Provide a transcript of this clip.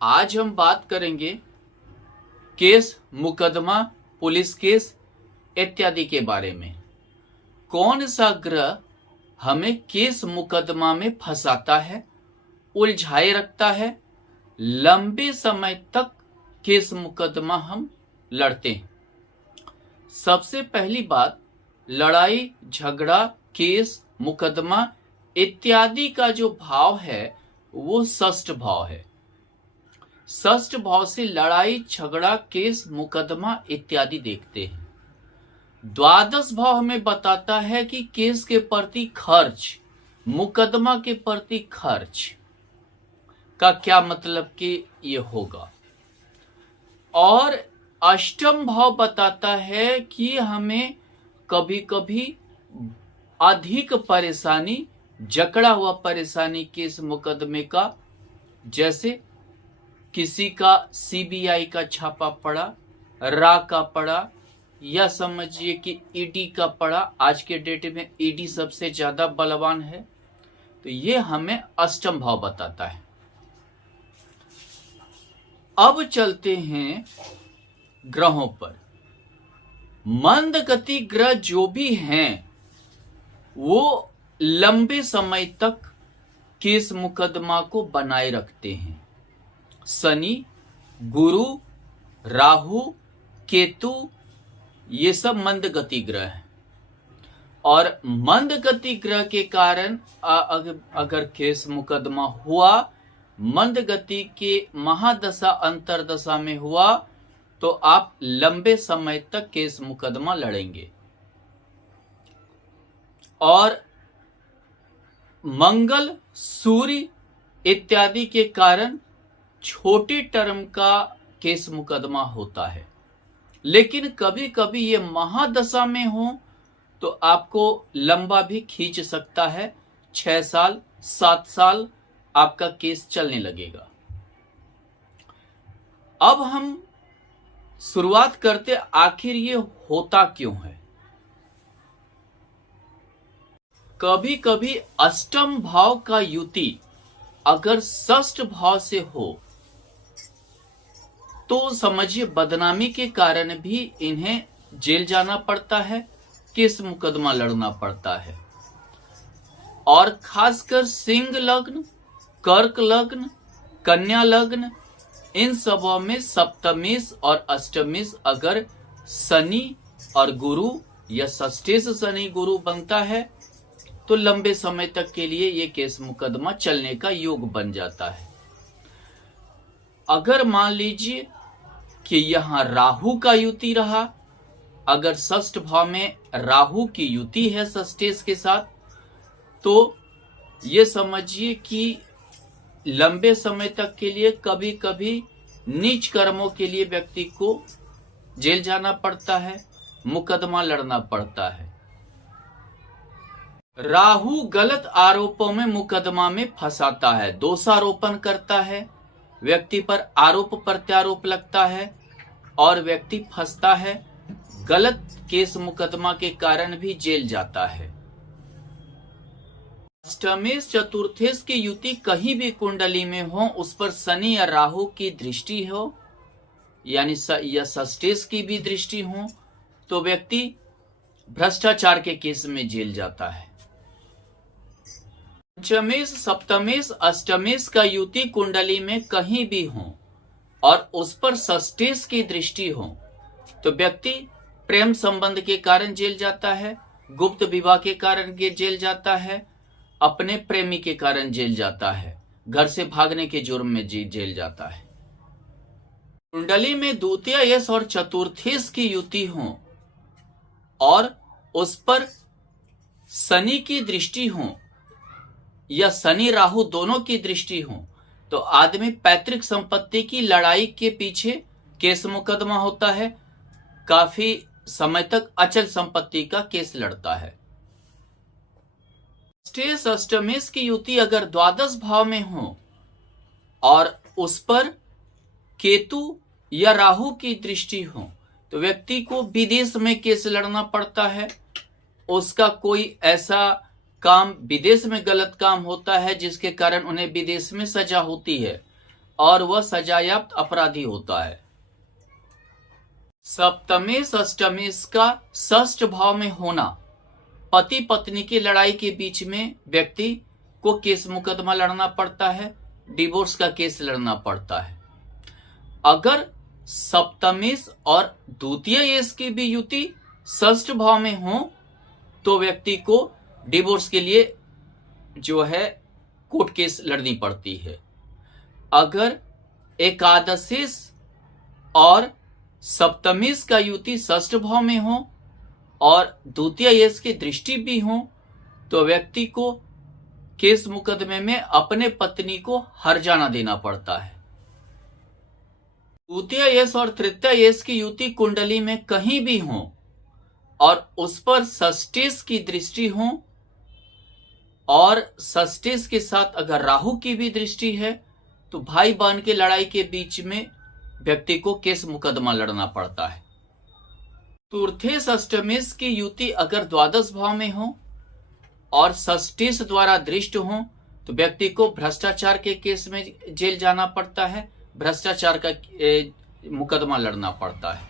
आज हम बात करेंगे केस, मुकदमा, पुलिस केस इत्यादि के बारे में। कौन सा ग्रह हमें केस मुकदमा में फंसाता है, उलझाए रखता है, लंबे समय तक केस मुकदमा हम लड़ते हैं। सबसे पहली बात, लड़ाई झगड़ा, केस मुकदमा इत्यादि का जो भाव है वो षष्ठ भाव है। षष्ठ भाव से लड़ाई झगड़ा केस मुकदमा इत्यादि देखते हैं। द्वादश भाव हमें बताता है कि केस के प्रति खर्च, मुकदमा के प्रति खर्च का क्या मतलब कि ये होगा। और अष्टम भाव बताता है कि हमें कभी कभी अधिक परेशानी, जकड़ा हुआ परेशानी केस मुकदमे का, जैसे किसी का सीबीआई का छापा पड़ा, रा का पड़ा, या समझिए कि ईडी का पड़ा। आज के डेट में ईडी सबसे ज्यादा बलवान है। तो ये हमें अष्टम भाव बताता है। अब चलते हैं ग्रहों पर। मंद गति ग्रह जो भी हैं वो लंबे समय तक केस मुकदमा को बनाए रखते हैं। शनि, गुरु, राहु, केतु ये सब मंद गति ग्रह हैं। और मंद गति ग्रह के कारण अगर केस मुकदमा हुआ, मंद गति के महादशा अंतरदशा में हुआ, तो आप लंबे समय तक केस मुकदमा लड़ेंगे। और मंगल, सूर्य इत्यादि के कारण छोटे टर्म का केस मुकदमा होता है। लेकिन कभी कभी ये महादशा में हो तो आपको लंबा भी खींच सकता है। 6 साल 7 साल आपका केस चलने लगेगा। अब हम शुरुआत करते, आखिर ये होता क्यों है। कभी कभी अष्टम भाव का युति अगर षष्ठ भाव से हो तो समझिए बदनामी के कारण भी इन्हें जेल जाना पड़ता है, केस मुकदमा लड़ना पड़ता है। और खासकर सिंह लग्न, कर्क लग्न, कन्या लग्न, इन सबों में सप्तमेश और अष्टमेश अगर शनि और गुरु या षष्ठेश शनि गुरु बनता है तो लंबे समय तक के लिए ये केस मुकदमा चलने का योग बन जाता है। अगर मान लीजिए कि यहां राहु का युति रहा, अगर षष्ठ भाव में राहु की युति है षष्ठेश के साथ, तो ये समझिए कि लंबे समय तक के लिए कभी कभी नीच कर्मों के लिए व्यक्ति को जेल जाना पड़ता है, मुकदमा लड़ना पड़ता है। राहु गलत आरोपों में मुकदमा में फंसाता है, दोषारोपण करता है, व्यक्ति पर आरोप प्रत्यारोप लगता है और व्यक्ति फंसता है, गलत केस मुकदमा के कारण भी जेल जाता है। अष्टमेश चतुर्थेश की युति कहीं भी कुंडली में हो, उस पर शनि या राहु की दृष्टि हो, यानी या षष्ठेश की भी दृष्टि हो, तो व्यक्ति भ्रष्टाचार के केस में जेल जाता है। पंचमेश, सप्तमेश, अष्टमेश का युति कुंडली में कहीं भी हो और उस पर षष्ठेश की दृष्टि हो तो व्यक्ति प्रेम संबंध के कारण जेल जाता है, गुप्त विवाह के कारण जेल जाता है, अपने प्रेमी के कारण जेल जाता है, घर से भागने के जुर्म में जेल जाता है। कुंडली में द्वितीय यश और चतुर्थेश की युति हो और उस पर शनि की दृष्टि हो या शनि राहु दोनों की दृष्टि हो तो आदमी पैतृक संपत्ति की लड़ाई के पीछे केस मुकदमा होता है, काफी समय तक अचल संपत्ति का केस लड़ता है। षष्ठेश अष्टमेश की युति अगर द्वादश भाव में हो और उस पर केतु या राहु की दृष्टि हो तो व्यक्ति को विदेश में केस लड़ना पड़ता है। उसका कोई ऐसा काम, विदेश में गलत काम होता है जिसके कारण उन्हें विदेश में सजा होती है और वह सजायाफ्त अपराधी होता है। सप्तमेश अष्टमेश का षष्ठ भाव में होना पति पत्नी की लड़ाई के बीच में व्यक्ति को केस मुकदमा लड़ना पड़ता है, डिवोर्स का केस लड़ना पड़ता है। अगर सप्तमेश और द्वितीयेश की भी युति षष्ठ भाव में हो तो व्यक्ति को डिवोर्स के लिए जो है कोर्ट केस लड़नी पड़ती है। अगर एकादशेश और सप्तमेश का युति षष्ठ भाव में हो और द्वितीयेश की दृष्टि भी हो तो व्यक्ति को केस मुकदमे में अपने पत्नी को हर्जाना देना पड़ता है। द्वितीयेश और तृतीयेश की युति कुंडली में कहीं भी हो और उस पर षष्ठेश की दृष्टि हो और षष्ठेश के साथ अगर राहु की भी दृष्टि है तो भाई बहन की लड़ाई के बीच में व्यक्ति को केस मुकदमा लड़ना पड़ता है। चतुर्थेश अष्टमेश की युति अगर द्वादश भाव में हो और षष्ठेश द्वारा दृष्ट हो तो व्यक्ति को भ्रष्टाचार के केस में जेल जाना पड़ता है, भ्रष्टाचार का मुकदमा लड़ना पड़ता है।